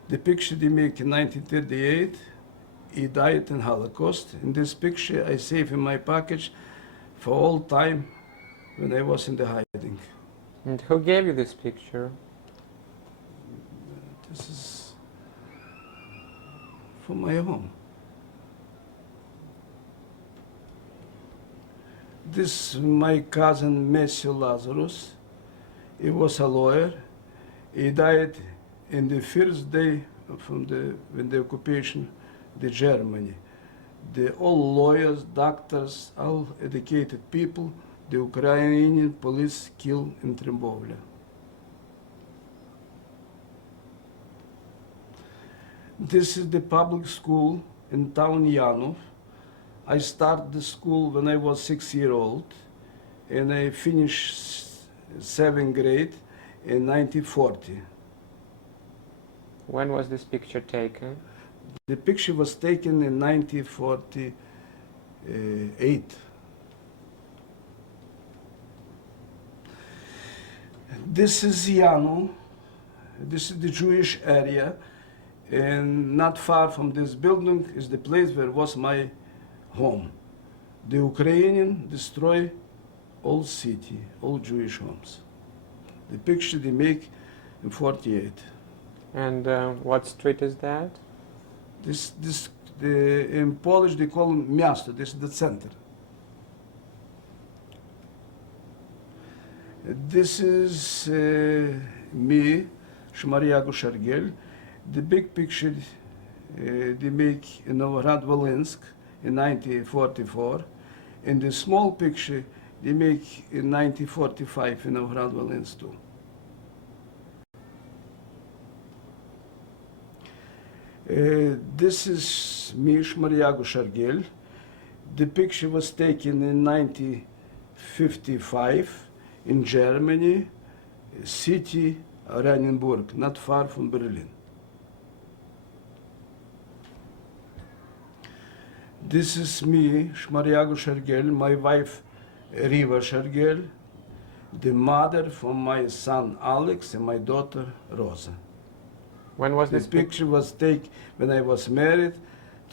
The picture they make in 1938. He died in Holocaust. In this picture I saved in my package for all time when I was in the hiding. And who gave you this picture? This is from my home. This is my cousin Matthew Lazarus. He was a lawyer. He died in the first day from when the occupation, the Germany. All lawyers, doctors, all educated people, the Ukrainian police killed in Trembovля. This is the public school in town Janov. I started the school when I was 6 years old, and I finished 7th grade in 1940. When was this picture taken? The picture was taken in 1948. This is Janu. This is the Jewish area, and not far from this building is the place where was my home. The Ukrainian destroy all city, all Jewish homes. The picture they make in 48. And what street is that? In Polish they call it miasto. This is the center. This is me, Shmeriyahu Shargel. The big picture they make in Novorad-Volinsk in 1944, and the small picture they make in 1945 in Novorad-Volinsk too. This is me, Shmeriyahu Shargel. The picture was taken in 1955 in Germany, city Oranienburg, not far from Berlin. This is me, Shmeriyahu Shargel, my wife Riva Shargel, the mother for my son Alex and my daughter Rosa. When was This this picture was taken when I was married,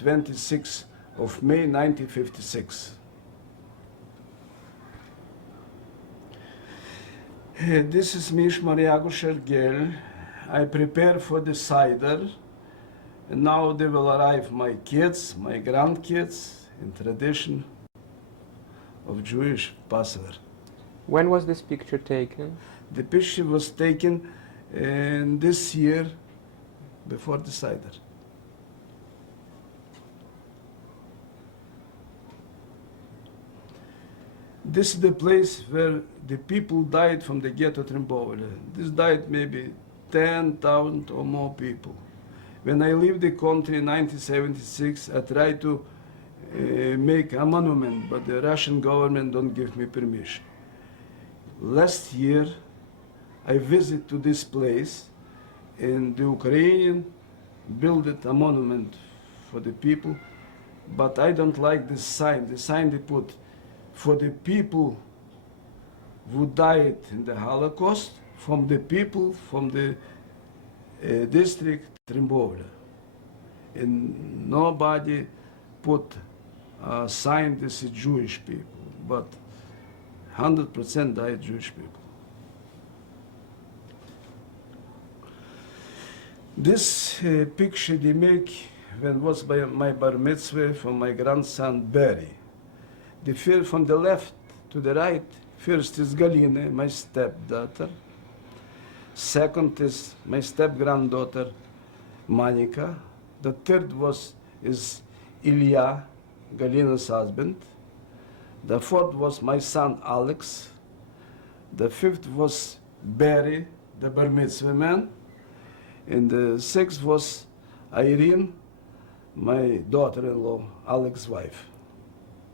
26th of May 1956. This is me, Shmeriyahu Shargel. I prepare for the cider, and now they will arrive my kids, my grandkids, in tradition of Jewish Passover. When was this picture taken? The picture was taken this year before the cider. This is the place where the people died from the ghetto Trembovля. This died maybe 10,000 or more people. When I leave the country in 1976, I tried to make a monument, but the Russian government don't give me permission. Last year, I visited to this place, and the Ukrainian built a monument for the people, but I don't like the sign. The sign they put for the people who died in the Holocaust, from the people from the district Trembovля. And nobody put a sign this is Jewish people, but 100% died Jewish people. This picture they make when was by my bar mitzvah for my grandson Barry. From the left to the right, first is Galina, my stepdaughter. Second is my step-granddaughter Monica. The third is Ilya, Galina's husband. The fourth was my son Alex. The fifth was Barry, the bar mitzvah man. And the sixth was Irene, my daughter-in-law, Alex's wife.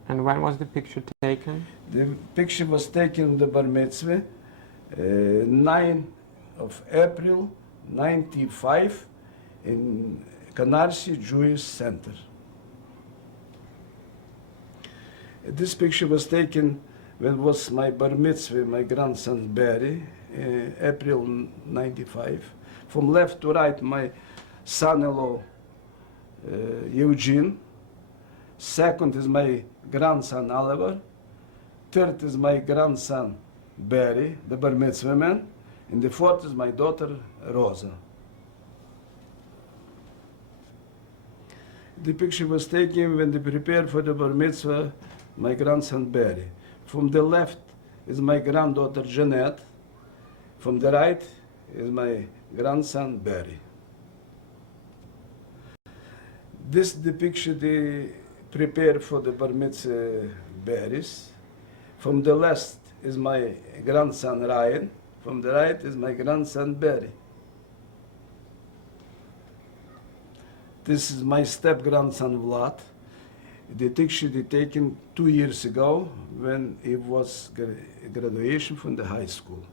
And when was the picture taken? The picture was taken the bar mitzvah, 9 of April, 95, in Canarsie Jewish Center. This picture was taken when it was my bar mitzvah, my grandson Barry, April 95. From left to right, my son-in-law Eugene. Second is my grandson Oliver. Third is my grandson Barry, the bar mitzvah man. And the fourth is my daughter Rosa. The picture was taken when they prepared for the bar mitzvah, my grandson Barry. From the left is my granddaughter Jeanette. From the right is my grandson Barry. This is the picture they prepared for the bar mitzvah Barry's. From the left is my grandson Ryan. From the right is my grandson Barry. This is my step-grandson Vlad. The picture they taken 2 years ago when it was graduation from the high school.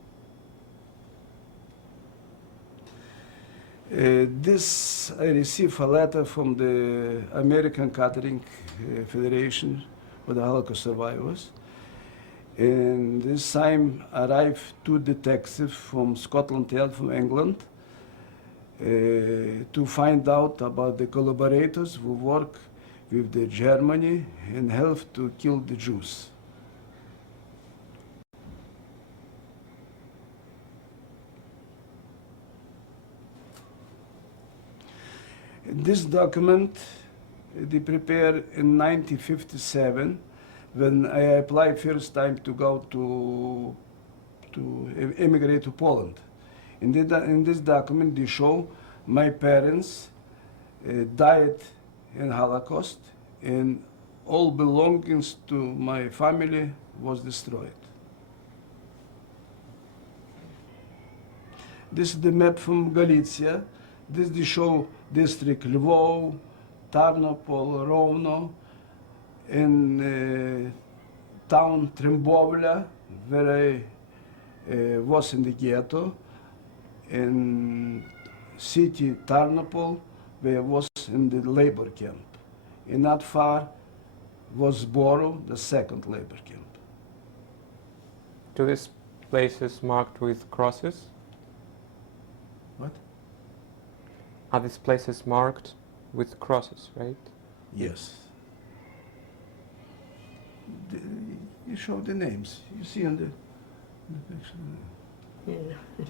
This I received a letter from the American Catering Federation for the Holocaust survivors. And this time arrived 2 detectives from Scotland Yard from England to find out about the collaborators who work with the Germany and help to kill the Jews. This document they prepared in 1957 when I applied first time to go to immigrate to Poland. In this document they show my parents died in Holocaust and all belongings to my family was destroyed. This is the map from Galicia. This they show district Lvov, Tarnopol, Rovno, in town Trimbovля, where I was in the ghetto, in city Tarnopol, where I was in the labor camp. And not far was Boro, the second labor camp. Do these places marked with crosses? What? Are these places marked with crosses, right? Yes. You show the names. You see on the picture. Yeah.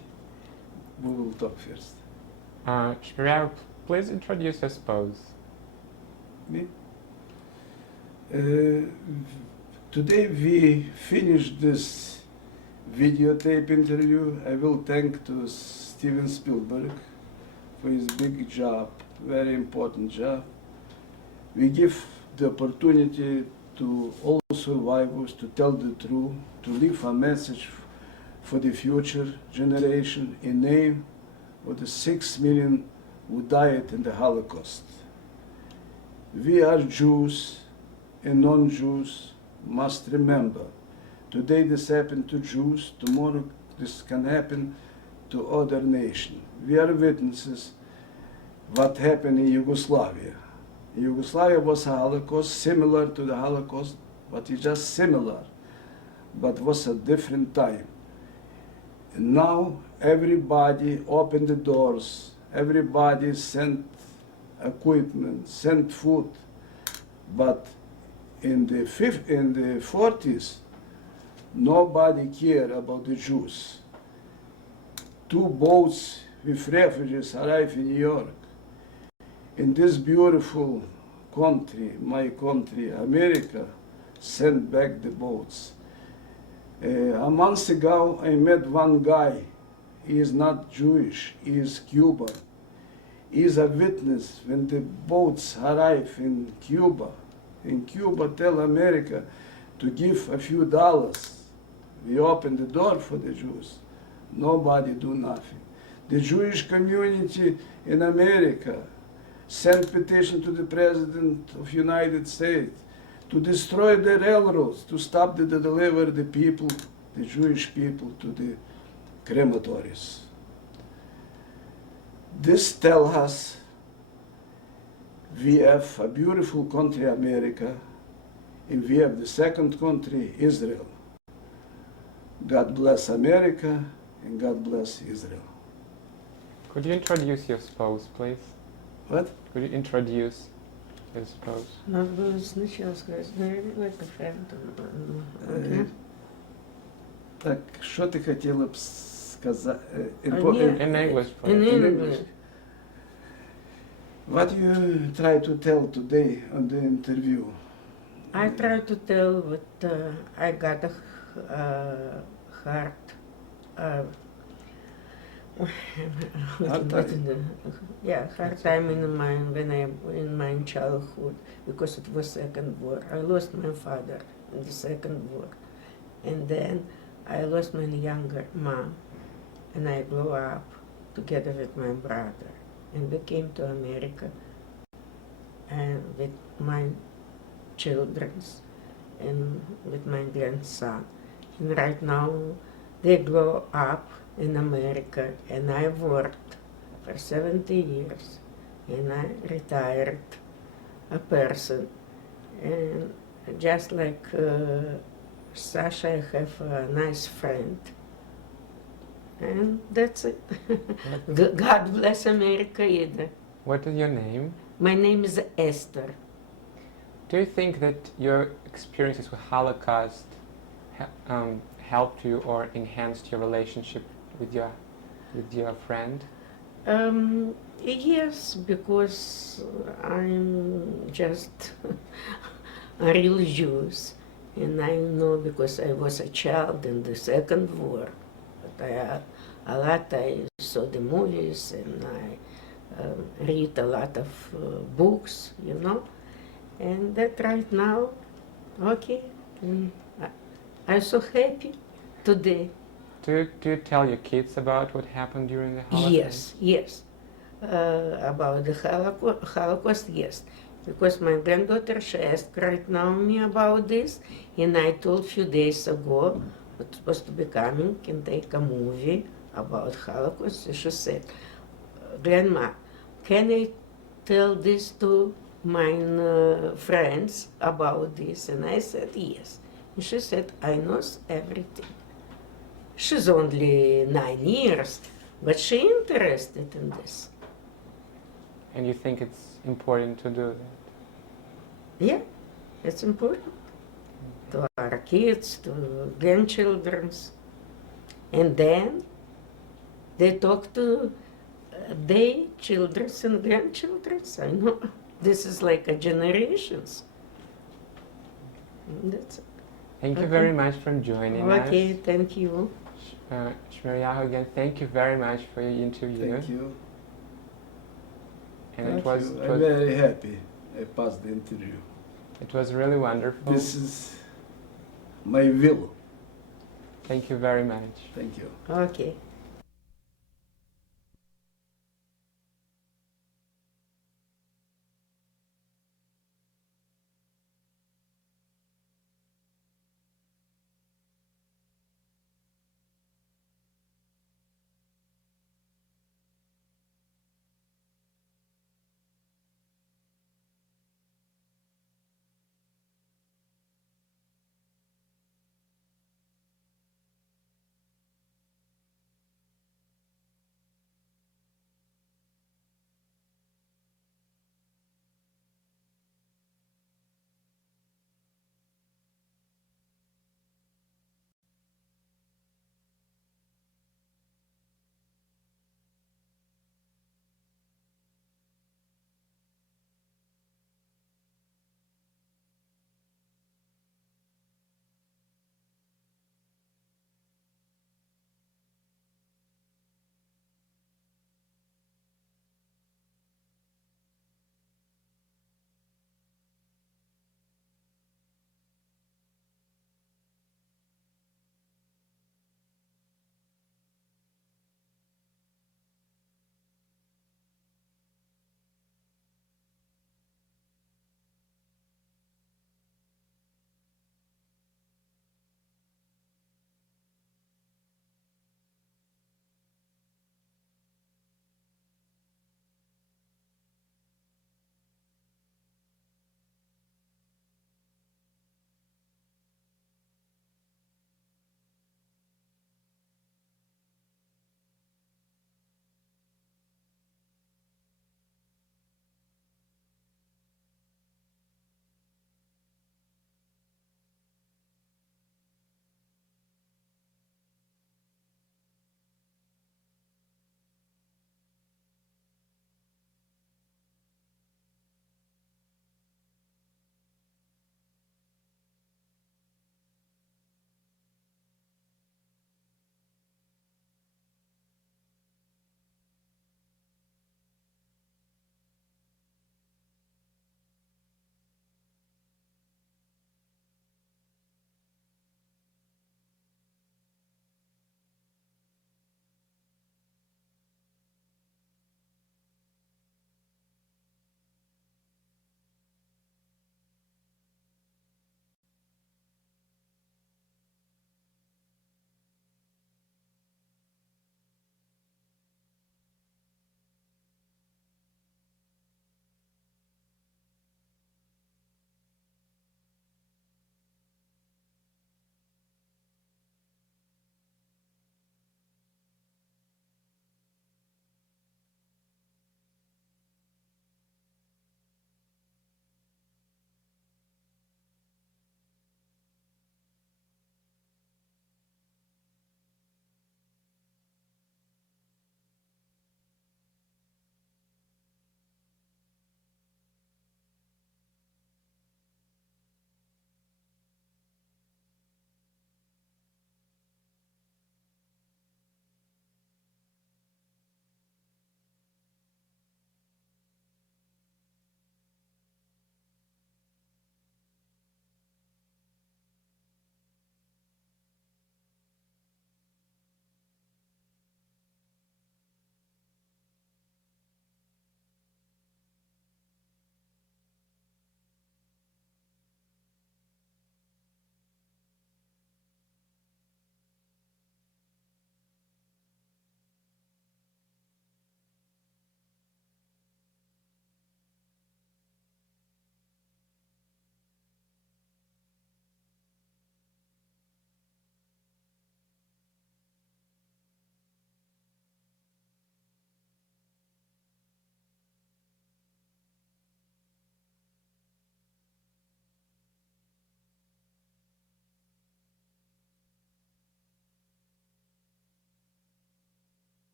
We will talk first. Shmiryav, please introduce your spouse. Me? Today we finished this videotape interview. I will thank to Steven Spielberg for his big job, very important job. We give the opportunity to all survivors to tell the truth, to leave a message for the future generation in name of the 6 million who died in the Holocaust. We are Jews and non-Jews must remember, today this happened to Jews, tomorrow this can happen to other nations. We are witnesses what happened in Yugoslavia. Yugoslavia was a Holocaust similar to the Holocaust, but it's just similar, but was a different time. And now everybody opened the doors, everybody sent equipment, sent food, but in the 40s, nobody cared about the Jews. 2 boats with refugees arrive in New York, in this beautiful country, my country, America, sent back the boats. A month ago, I met one guy. He is not Jewish, he is Cuban. He is a witness when the boats arrive in Cuba. In Cuba, tell America to give a few dollars. We open the door for the Jews. Nobody do nothing. The Jewish community in America sent petition to the President of United States to destroy the railroads, to stop the deliver the people, the Jewish people, to the crematories. This tells us we have a beautiful country, America, and we have the second country, Israel. God bless America, and God bless Israel. Could you introduce your spouse, please? What? Could you introduce your spouse? Надо было сначала сказать, like a friend. Okay. Так, що ти хотіла б сказати? Ні. In English, In please. English. What you try to tell today on the interview? I try to tell that I got a hard, hard time in my childhood because it was Second War. I lost my father in the Second War, and then I lost my younger mom, and I grew up together with my brother, and we came to America, and with my children, and with my grandson. And right now, they grow up in America, and I worked for 70 years, and I retired a person. And just like Sasha, I have a nice friend. And that's it. God bless America either. What is your name? My name is Esther. Do you think that your experiences with Holocaust helped you or enhanced your relationship with your friend? Yes, because I'm just a real Jews, and I know because I was a child in the Second War. But I saw the movies, and I read a lot of books, and that right now, okay, I'm so happy today. Do you tell your kids about what happened during the Holocaust? Yes. About the Holocaust, yes. Because my granddaughter, she asked right now me about this, and I told a few days ago it's supposed to be coming and take a movie about Holocaust. So she said, Grandma, can I tell this to my friends about this? And I said, yes. And she said, I know everything. She's only 9 years, but she's interested in this. And you think it's important to do that? Yeah, it's important to our kids, to grandchildren. And then they talk to their children and grandchildren. I know this is like a generations. That's it. Thank you very much for joining us. Okay, thank you. Shmeriahu, again, thank you very much for your interview. Thank you. And Thank it was, you. I'm very happy I passed the interview. it was really wonderful. This is my will. Thank you very much. Thank you. Okay.